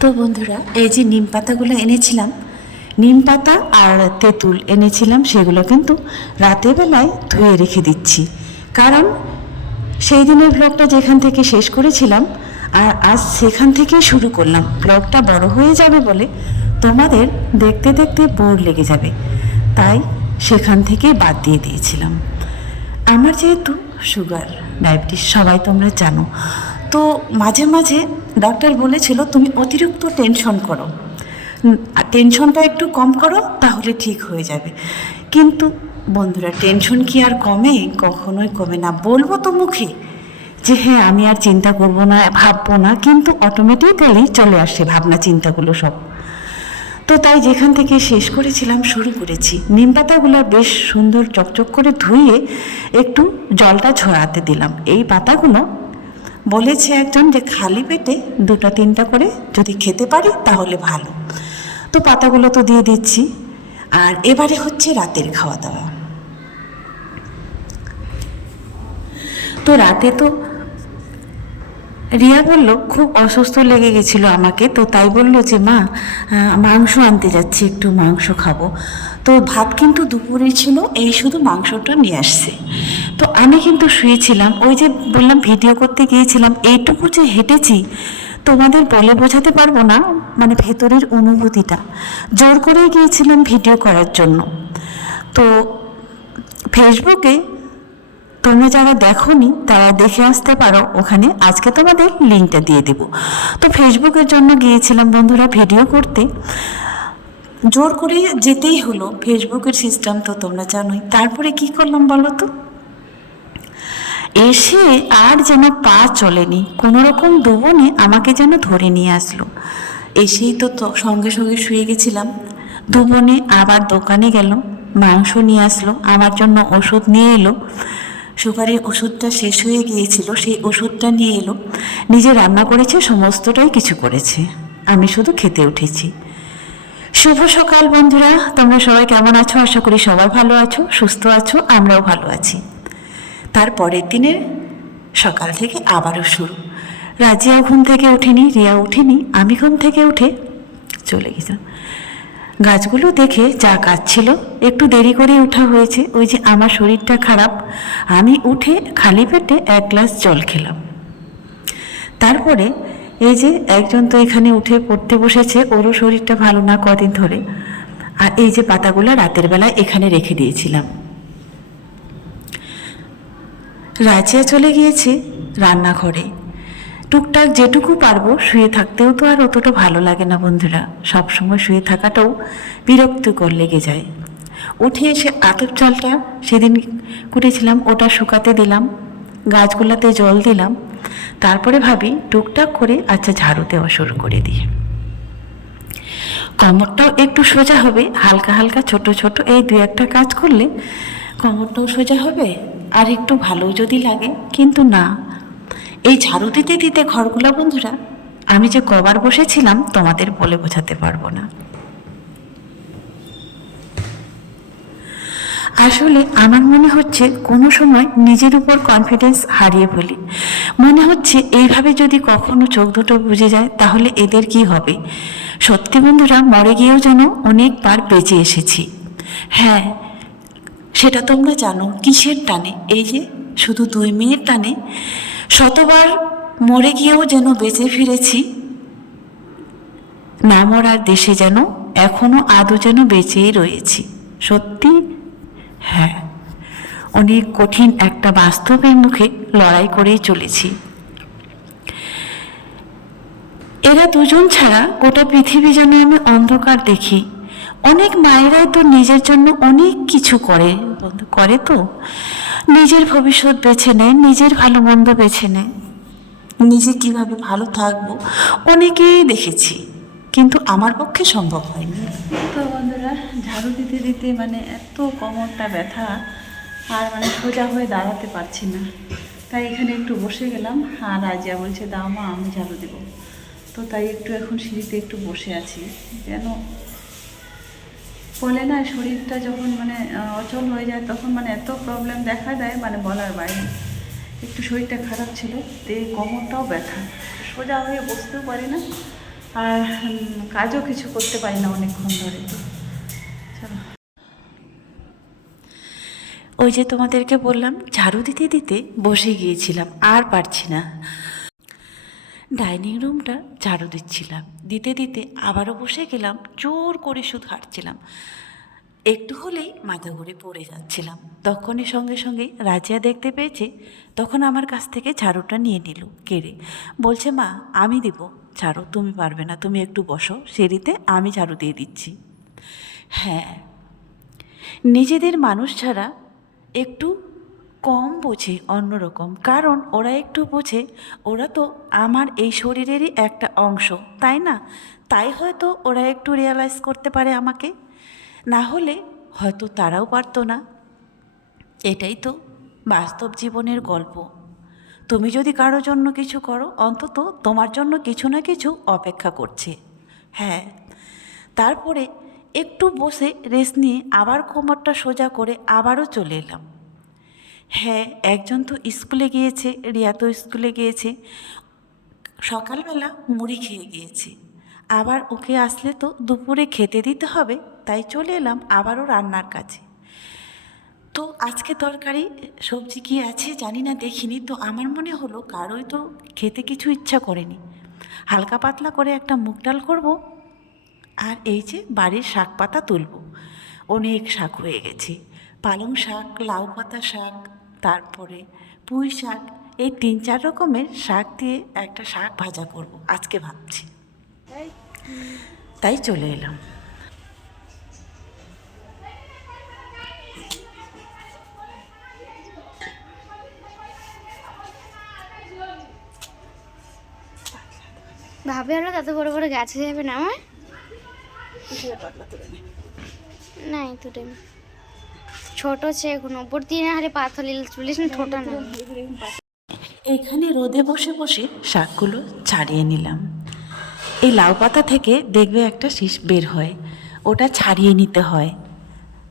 তো বন্ধুরা, এই যে নিম পাতাগুলো এনেছিলাম, নিম পাতা আর তেঁতুল এনেছিলাম, সেগুলো কিন্তু রাতের বেলায় ধুয়ে রেখে দিচ্ছি। কারণ সেই দিনের ব্লগটা যেখান থেকে শেষ করেছিলাম, আর আজ সেখান থেকেই শুরু করলাম। ব্লগটা বড় হয়ে যাবে বলে তোমাদের দেখতে দেখতে বোর লেগে যাবে। তাই সেখান থেকেই বাদ দিয়ে দিয়েছিলাম। আমার যেহেতু সুগার, ডায়াবেটিস, সবাই তোমরা জানো। তো মাঝে মাঝে ডক্টর বলেছিল তুমি অতিরিক্ত টেনশন করো। টেনশনটা একটু কম করো, তাহলে ঠিক হয়ে যাবে। কিন্তু বন্ধুরা টেনশন কি আর কমে? কখনোই কমে না। বলব তো মুখে যে হ্যাঁ আমি আর চিন্তা করব না, ভাববো না, কিন্তু অটোমেটিক্যালি চলে আসে ভাবনা চিন্তাগুলো সব। তো তাই যেখান থেকে শেষ করেছিলাম, শুরু করেছি। নিম পাতাগুলো বেশ সুন্দর চকচক করে ধুয়ে একটু জলটা ঝরাতে দিলাম। এই পাতাগুলো বলেছে একজন যে খালি পেটে দুটো তিনটা করে যদি খেতে পারি তাহলে ভালো। তো পাতাগুলো তো দিয়ে দিচ্ছি। আর এবারে হচ্ছে রাতের খাওয়া দাওয়া তো রাতে তো রিয়া বলল, খুব অসুস্থ লেগে গেছিল আমাকে। তো তাই বলল যে, মা মাংস আনতে যাচ্ছি, একটু মাংস খাব। তো ভাত কিন্তু দুপুরে ছিল, এই শুধু মাংসটা নিয়ে আসছে। তো আমি কিন্তু শুয়েছিলাম, ওই যে বললাম ভিডিও করতে গিয়েছিলাম, এইটুকু যে হেঁটেছি, তোমাদের বলে বোঝাতে পারব না মানে ভেতরের অনুভূতিটা। জোর করেই গিয়েছিলাম ভিডিও করার জন্য। তো ফেসবুকে তোমরা যারা দেখোনি, তারা দেখে আসতে পারো, ওখানে আজকে তোমাদের লিঙ্কটা দিয়ে দেব। তো ফেসবুকের জন্য গিয়েছিলাম বন্ধুরা ভিডিও করতে। জোর করে যেতেই হলো। ফেসবুকের সিস্টেম তো তোমরা জানোই। তারপরে কি করলাম বলো তো? এসে আর যেন পা চলেনি। কোনো রকম দুবনে আমাকে যেন ধরে নিয়ে আসলো। এসেই তো তো সঙ্গে সঙ্গে শুয়ে গেছিলাম। দুবনে আবার দোকানে গেল, মাংস নিয়ে আসলো, আমার জন্য ওষুধ নিয়ে এলো। সুগারের ওষুধটা শেষ হয়ে গিয়েছিল, সেই ওষুধটা নিয়ে এলো। নিজে রান্না করেছে, সমস্তটাই কিছু করেছে। আমি শুধু খেতে উঠেছি। শুভ সকাল বন্ধুরা, তোমরা সবাই কেমন আছো? আশা করি সবাই ভালো আছো, সুস্থ আছো, আমরাও ভালো আছি। তার পরের দিনের সকাল থেকে আবারও শুরু। রাজিয়া ঘুম থেকে ওঠেনি, রিয়া ওঠেনি, আমি ঘুম থেকে উঠে চলে গেছিলাম। গাছগুলো দেখে যা কাজ ছিল একটু দেরি করে ওঠা হয়েছে, ওই যে আমার শরীরটা খারাপ, আমি উঠে খালি পেটে এক গ্লাস জল খেলাম। তারপরে এই যে একজন তো এখানে উঠে পড়তে বসেছে, ওরও শরীরটা ভালো না কদিন ধরে। আর এই যে পাতাগুলো রাতের বেলায় এখানে রেখে দিয়েছিলাম। রাজিয়া চলে গিয়েছে রান্নাঘরে। টুকটাক যেটুকু পারব শুয়ে থাকতেও তো আর অতটা ভালো লাগে না বন্ধুরা। সবসময় শুয়ে থাকাটাও বিরক্তিকর লেগে যায়। উঠে এসে আতপ চালটা সেদিন কুটেছিলাম, ওটা শুকাতে দিলাম, গাছগুলাতে জল দিলাম তারপরে ভাবি টুকটাক করে আচ্ছা ঝাড়ু দেওয়া শুরু করে দিই। কোমরটাও একটু সোজা হবে, হালকা হালকা ছোট ছোট এই দু একটা কাজ করলে কোমরটাও সোজা হবে, আর একটু ভালো যদি লাগে। কিন্তু না, এই ঝাড়ু দিতে দিতে ঘরগুলো বন্ধুরা, আমি যে কবার বসেছিলাম তোমাদের বলে বোঝাতে পারব না। আসলে আমার মনে হচ্ছে কোনো সময় নিজের উপর কনফিডেন্স হারিয়ে ফেলি। মনে হচ্ছে এইভাবে যদি কখনো চোখ দুটো বুঝে যায়, তাহলে এদের কি হবে? সত্যি বন্ধুরা, মরে গিয়েও যেন অনেকবার বেঁচে এসেছি। হ্যাঁ সেটা তোমরা জানো, কিসের টানে? এই যে, শুধু দুই মিনিট টানে। শতবার মরে গিয়েও যেন বেঁচে ফিরেছি, না মরার দেশে যেন এখনও আদৌ যেন বেঁচেই রয়েছি। সত্যি? অনেক কঠিন একটা বাস্তবের মুখে লড়াই করেই চলেছি। এরা দুজন ছাড়া গোটা পৃথিবী যেন আমি অন্ধকার দেখি। অনেক মায়েরাই তো নিজের জন্য অনেক কিছু করে। করে তো? নিজের ভবিষ্যৎ বেছে নেয়, নিজের ভালো মন্দ বেছে নেয়। নিজে কীভাবে ভালো থাকব, অনেকেই দেখেছি, কিন্তু আমার পক্ষে সম্ভব হয়নি। তো বন্ধুরা, ঝাড়ু দিতে দিতে মানে এত কোমরটা ব্যথা আর মানে সোজা হয়ে দাঁড়াতে পারছি না। তাই এখানে একটু বসে গেলাম আর রাজিয়া বলছে, দাও মা, আমি ঝাড়ু দেব। তো তাই একটু এখন সিঁড়িতে একটু বসে আছি। যেন বলে না, শরীরটা যখন মানে অচল হয়ে যায় তখন মানে এত প্রবলেম দেখা দেয় মানে বলার বাইরে। একটু শরীরটা খারাপ ছিল, তো এই কোমরটাও ব্যথা। সোজা হয়ে বসতেও পারি না। আর কাজও কিছু করতে পারি না অনেকক্ষণ ধরে চলো ওই যে তোমাদেরকে বললাম, ঝাড়ু দিতে দিতে বসে গিয়েছিলাম, আর পারছি না। ডাইনিং রুমটা ঝাড়ু দিচ্ছিলাম। দিতে দিতে আবারও বসে গেলাম, জোর করে শুধু হাঁটছিলাম একটু হলেই মাথা ঘুরে পড়ে যাচ্ছিলাম। তখনই সঙ্গে সঙ্গে রাজিয়া দেখতে পেয়েছে, তখন আমার কাছ থেকে ঝাড়ুটা নিয়ে নিল, কেড়ে। বলছে, মা, আমি দিব। ঝাড়ু, তুমি পারবে না, তুমি একটু বসো, সিঁড়িতে আমি ঝাড়ু দিয়ে দিচ্ছি। হ্যাঁ। নিজেদের মানুষ ছাড়া একটু কম বোঝে অন্যরকম। কারণ ওরা একটু বোঝে, ওরা তো আমার এই শরীরেরই একটা অংশ, তাই না? তাই হয়তো ওরা একটু রিয়ালাইজ করতে পারে আমাকে। না হলে হয়তো তারাও পারতো না। এটাই তো বাস্তব জীবনের গল্প। তুমি যদি কারোর জন্য কিছু করো, অন্তত তোমার জন্য কিছু না কিছু অপেক্ষা করছে। হ্যাঁ তারপরে একটু বসে রেস্ট নিয়ে আবার কোমরটা সোজা করে আবারও চলে এলাম। হ্যাঁ একজন তো স্কুলে গিয়েছে, রিয়া তো স্কুলে গিয়েছে। সকালবেলা মুড়ি খেয়ে গিয়েছে। আবার ওকে আসলে তো দুপুরে খেতে দিতে হবে, তাই চলে এলাম আবারও রান্নার কাছে তো আজকে তরকারি, সবজি কি আছে জানি না, দেখিনি। তো আমার মনে হলো কারোই তো খেতে কিছু ইচ্ছা করেনি। হালকা পাতলা করে একটা মুগ ডাল করব আর এই যে বাড়ির শাক পাতা তুলব। অনেক শাক হয়ে গেছে। পালং শাক, লাউ পাতা শাক, তারপরে পুঁই শাক, এই তিন চার রকমের শাক দিয়ে একটা শাক ভাজা করব, আজকে ভাবছি। তাই চলে এলাম। ভাবে হলো তত বড় বড় গাছ হয়ে যাবে না আমার তো টাইম ছোট দিয়ে না হলে পাথর চুলিস না ছোট না এখানে রোদে বসে বসে শাকগুলো ছাড়িয়ে নিলাম এই লাউ পাতা থেকে দেখবে একটা শীষ বের হয় ওটা ছাড়িয়ে নিতে হয়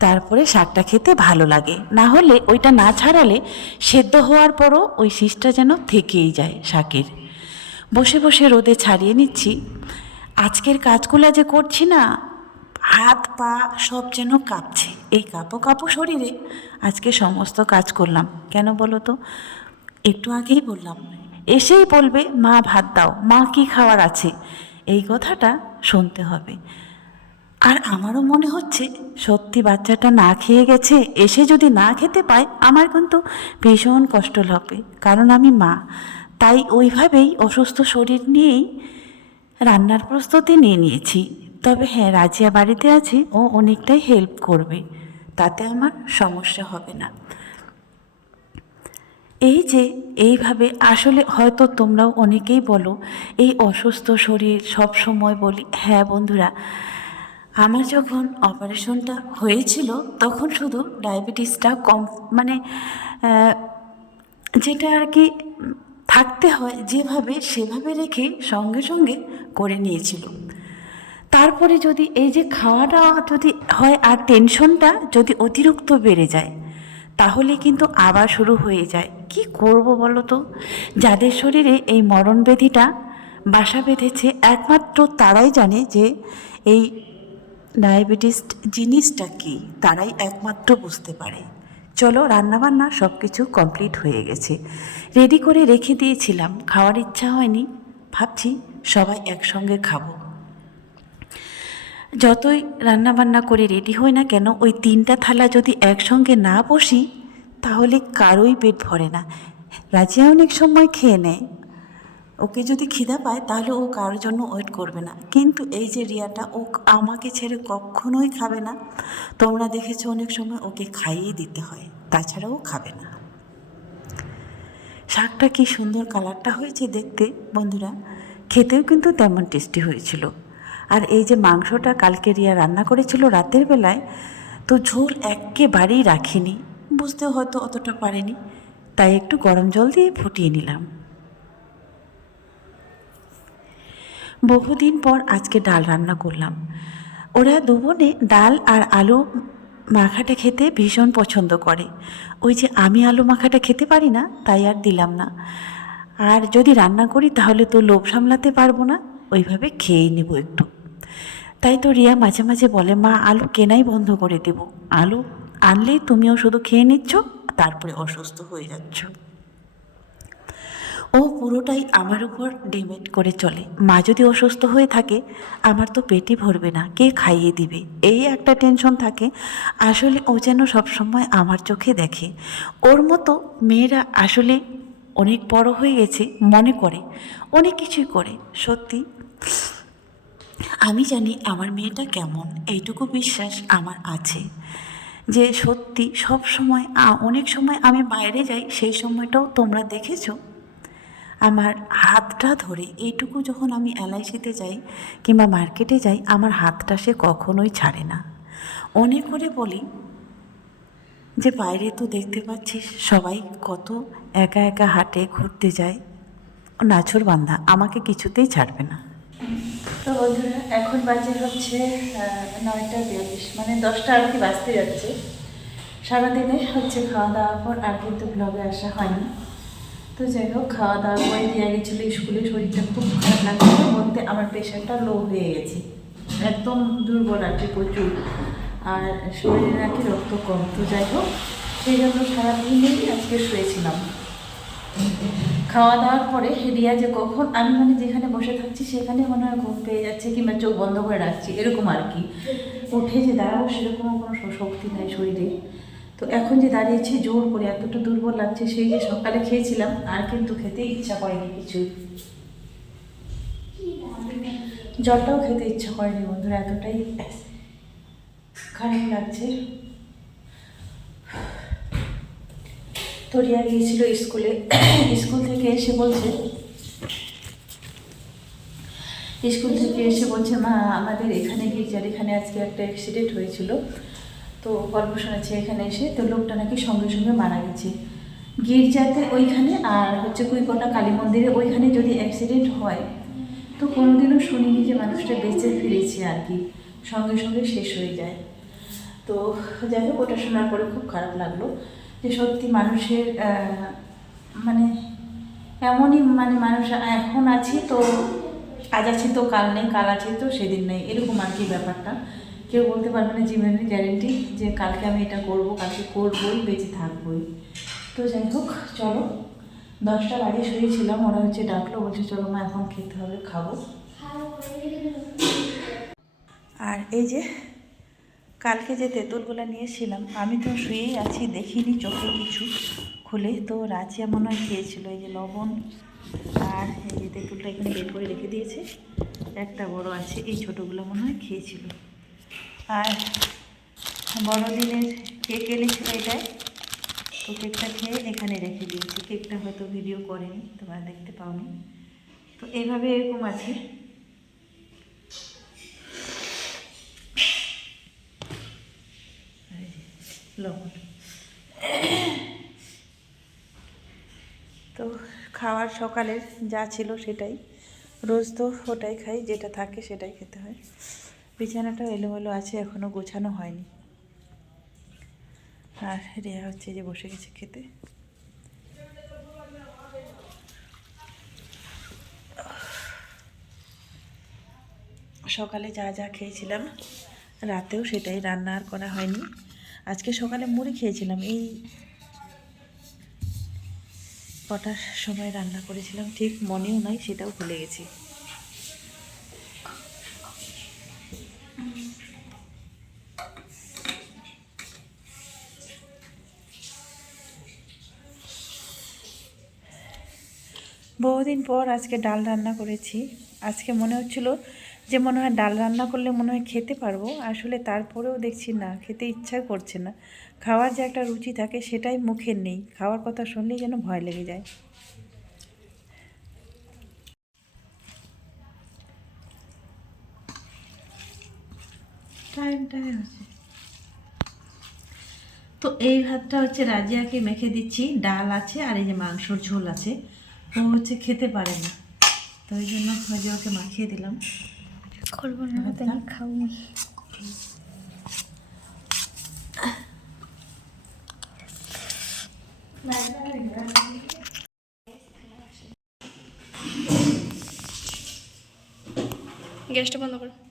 তারপরে শাকটা খেতে ভালো লাগে না হলে ওইটা না ছাড়ালে সেদ্ধ হওয়ার পরও ওই শীষটা যেন থেকেই যায় শাকের বসে বসে রোদে ছাড়িয়ে নিচ্ছি আজকের কাজগুলো যে করছি না, হাত, পা সব যেন কাঁপছে। এই কাঁপো কাঁপো শরীরে আজকে সমস্ত কাজ করলাম। কেন বলো তো? একটু আগেই বললাম। এসেই বলবে, মা, ভাত দাও। মা, কি খাওয়ার আছে? এই কথাটা শুনতে হবে। আর আমারও মনে হচ্ছে, সত্যি বাচ্চাটা না খেয়ে গেছে, এসে যদি না খেতে পায়, আমার কিন্তু ভীষণ কষ্ট হবে কারণ আমি মা। তাই ওইভাবেই অসুস্থ শরীর নিয়েই রান্নার প্রস্তুতি নিয়ে নিয়েছি। তবে হ্যাঁ রাজিয়া বাড়িতে আছে, ও অনেকটাই হেল্প করবে। তাতে আমার সমস্যা হবে না। এই যে, এইভাবে আসলে হয়তো তোমরাও অনেকেই বলো, এই অসুস্থ শরীর সব সময় বলি হ্যাঁ বন্ধুরা, আমার যখন অপারেশনটা হয়েছিল, তখন শুধু ডায়াবেটিসটা কম মানে যেটা আর কি থাকতে হয় যেভাবে সেভাবে রেখে সঙ্গে সঙ্গে করে নিয়েছিল। তারপরে যদি এই যে খাওয়াটা যদি হয় আর টেনশনটা যদি অতিরিক্ত বেড়ে যায়, তাহলে কিন্তু আবার শুরু হয়ে যায়। কি করব বলো তো? যাদের শরীরে এই মরণ ব্যাধিটা বাসা বেঁধেছে, একমাত্র তারাই জানে যে এই ডায়াবেটিস জিনিসটা কি, তারাই একমাত্র বুঝতে পারে। চলো রান্নাবান্না সব কিছু কমপ্লিট হয়ে গেছে। রেডি করে রেখে দিয়েছিলাম, খাওয়ার ইচ্ছা হয়নি। ভাবছি সবাই একসঙ্গে খাব। যতই রান্নাবান্না করে রেডি হই না কেন, ওই তিনটা থালা যদি একসঙ্গে না বসি, তাহলে কারোই পেট ভরে না। রাজিয়া অনেক সময় খেয়ে নেয়। ওকে যদি খিদা পায়, তাহলে ও কারোর জন্য ওয়েট করবে না। কিন্তু এই যে রিয়াটা, ও আমাকে ছেড়ে কখনোই খাবে না। তোমরা দেখেছ অনেক সময় ওকে খাইয়ে দিতে হয় তাছাড়া ও খাবে না। শাকটা কি সুন্দর কালারটা হয়েছে দেখতে, বন্ধুরা? খেতেও কিন্তু তেমন টেস্টি হয়েছিল। আর এই যে মাংসটা কালকে রিয়া রান্না করেছিল রাতের বেলায়, তো ঝোল একেবারেই রাখিনি। বুঝতে হয়তো অতটা পারেনি। তাই একটু গরম জল দিয়ে ফুটিয়ে নিলাম। বহুদিন পর আজকে ডাল রান্না করলাম। ওরা দুবনে ডাল আর আলু মাখাটা খেতে ভীষণ পছন্দ করে। ওই যে আমি আলু মাখাটা খেতে পারি না, তাই আর দিলাম না। আর যদি রান্না করি, তাহলে তো লোভ সামলাতে পারব না। ওইভাবে খেয়ে নেব একটু। তাই তো রিয়া মাঝে মাঝে বলে, মা, আলু কেনাই বন্ধ করে দেব। আলু আনলেই তুমিও শুধু খেয়ে নিচ্ছ, তারপরে অসুস্থ হয়ে যাচ্ছ। ও পুরোটাই আমার উপর ডিমেন্ড করে চলে। মা যদি অসুস্থ হয়ে থাকে, আমার তো পেটই ভরবে না, কে খাইয়ে দিবে? এই একটা টেনশন থাকে। আসলে ও যেন সবসময় আমার চোখে দেখে। ওর মতো মেয়েরা আসলে অনেক বড় হয়ে গেছে, মনে করে, অনেক কিছুই করে। সত্যি, আমি জানি আমার মেয়েটা কেমন, এইটুকু বিশ্বাস আমার আছে। যে সত্যি সব সময় অনেক সময় আমি বাইরে যাই, সেই সময়টাও তোমরা দেখেছ। আমার হাতটা ধরে এইটুকু যখন আমি এলআইসিতে যাই কিংবা মার্কেটে যাই, আমার হাতটা সে কখনোই ছাড়ে না। অনেক করে বলি যে বাইরে তো দেখতে পাচ্ছিস সবাই কত একা একা হাটে, ঘুরতে যায়। নাছর বান্ধা আমাকে কিছুতেই ছাড়বে না। তো বন্ধুরা, এখন বাজে হচ্ছে নয়টা বিয়াল্লিশ মানে দশটা আর কি বাজতে যাচ্ছে। সারাদিনে হচ্ছে খাওয়া দাওয়ার পর আর কিন্তু ব্লগে আসা হয়নি। তো যাই হোক, খাওয়া দাওয়া করে দিয়ে গেছিল স্কুলে, শরীরটা খুব খারাপ লাগছিল, বলতে আমার প্রেশারটা লো হয়ে গেছে। একদম দুর্বল আর কি প্রচুর। আর শরীরে নাকি রক্ত কম, তো যাই হোক, সেই জন্য সারাদিনই আজকে শুয়েছিলাম। খাওয়া দাওয়ার পরে রিয়া যে কখন, আমি মানে যেখানে বসে থাকছি সেখানে মনে হয় ঘুম পেয়ে যাচ্ছে কিংবা চোখ বন্ধ করে রাখছি, এরকম আর কি। উঠে যে দাঁড়াবো সেরকমও কোনো শক্তি নাই শরীরে। তো এখন যে দাঁড়িয়েছি, জোর করে এতটা দুর্বল লাগছে, সেই যে সকালে খেয়েছিলাম, আর কিন্তু খেতে ইচ্ছা করেনি কিছু জলটাও খেতে ইচ্ছা করেনি বন্ধুরা, এতটাই খারাপ লাগছে। তো রিয়া গিয়েছিল স্কুলে, স্কুল থেকে এসে বলছে, স্কুল থেকে এসে বলছে, মা, আমাদের এখানে গির্জার এখানে আজকে একটা অ্যাক্সিডেন্ট হয়েছিল তো গল্প শোনাচ্ছে এখানে এসে। তো লোকটা নাকি সঙ্গে সঙ্গে মারা গেছে। গির্জাতে ওইখানে আর হচ্ছে কুইকটা কালী মন্দিরে ওইখানে যদি অ্যাক্সিডেন্ট হয়, তো কোনোদিনও শুনিনি যে মানুষটা বেঁচে ফিরেছে আর কি। সঙ্গে সঙ্গে শেষ হয়ে যায়। তো যাই হোক, ওটা শোনার পরে খুব খারাপ লাগল যে সত্যি মানুষের মানে এমনই মানে মানুষ এখন আছি তো, আজ আছি তো, কাল নেই, কাল আছি তো, সেদিন নেই, এরকম আর কি ব্যাপারটা। কেউ বলতে পারবে না জীবনের গ্যারেন্টি যে কালকে আমি এটা করব, কালকে করবই, বেঁচে থাকবই। তো যাই হোক, চলো। দশটা বাজে শুয়েছিলাম, ওরা হচ্ছে ডাকলো, বলছে চলো মা এখন খেতে হবে, খাব। আর এই যে কালকে যে তেঁতুলগুলো নিয়েছিলাম, আমি তো শুয়েই আছি, দেখিনি চোখে কিছু খুলে। তো রাজিয়া মনে হয় খেয়েছিল, এই যে লবণ আর এই যে তেঁতুলটা এখানে বের করে রেখে দিয়েছে। একটা বড় আছে, এই ছোটোগুলো মনে হয় খেয়েছিল। আর বড়দিনের কেক এনেছিল এটাই। তো কেকটা খেয়ে এখানে রেখে দিয়েছি। কেকটা হয়তো ভিডিও করেনি, তোমরা দেখতে পাওনি। তো এইভাবে এরকম আছে। লবণ। তো খাওয়ার সকালের যা ছিল সেটাই। রোজ তো ওটাই খাই, যেটা থাকে সেটাই খেতে হয়। বিছানাটা এলোমেলো আছে এখনও গোছানো হয়নি। আর রেয়া হচ্ছে যে বসে গেছে খেতে। সকালে যা যা খেয়েছিলাম, রাতেও সেটাই রান্না আর করা হয়নি। আজকে সকালে মুড়ি খেয়েছিলাম, এই কটার সময় রান্না করেছিলাম, ঠিক মনেও নাই, সেটাও ভুলে গেছি। বহুদিন পর আজকে ডাল রান্না করেছি। আজকে মনে হচ্ছিল যে মনে হয় ডাল রান্না করলে মনে হয় খেতে পারব। আসলে তারপরেও দেখছি না, খেতে ইচ্ছা করছে না। খাওয়ার যে একটা রুচি থাকে সেটাই মুখের নেই। খাওয়ার কথা শুনলেই যেন ভয় লেগে যায়। আছে। তো এই ভাতটা হচ্ছে রাজিয়াকে মেখে দিচ্ছি। ডাল আছে আর এই যে মাংসর ঝোল আছে। ও হচ্ছে খেতে পারে না। তো ওই জন্য ওই যে ওকে মাখিয়ে দিলাম। করব না তাই খাব গ্যাসটা বন্ধ করো।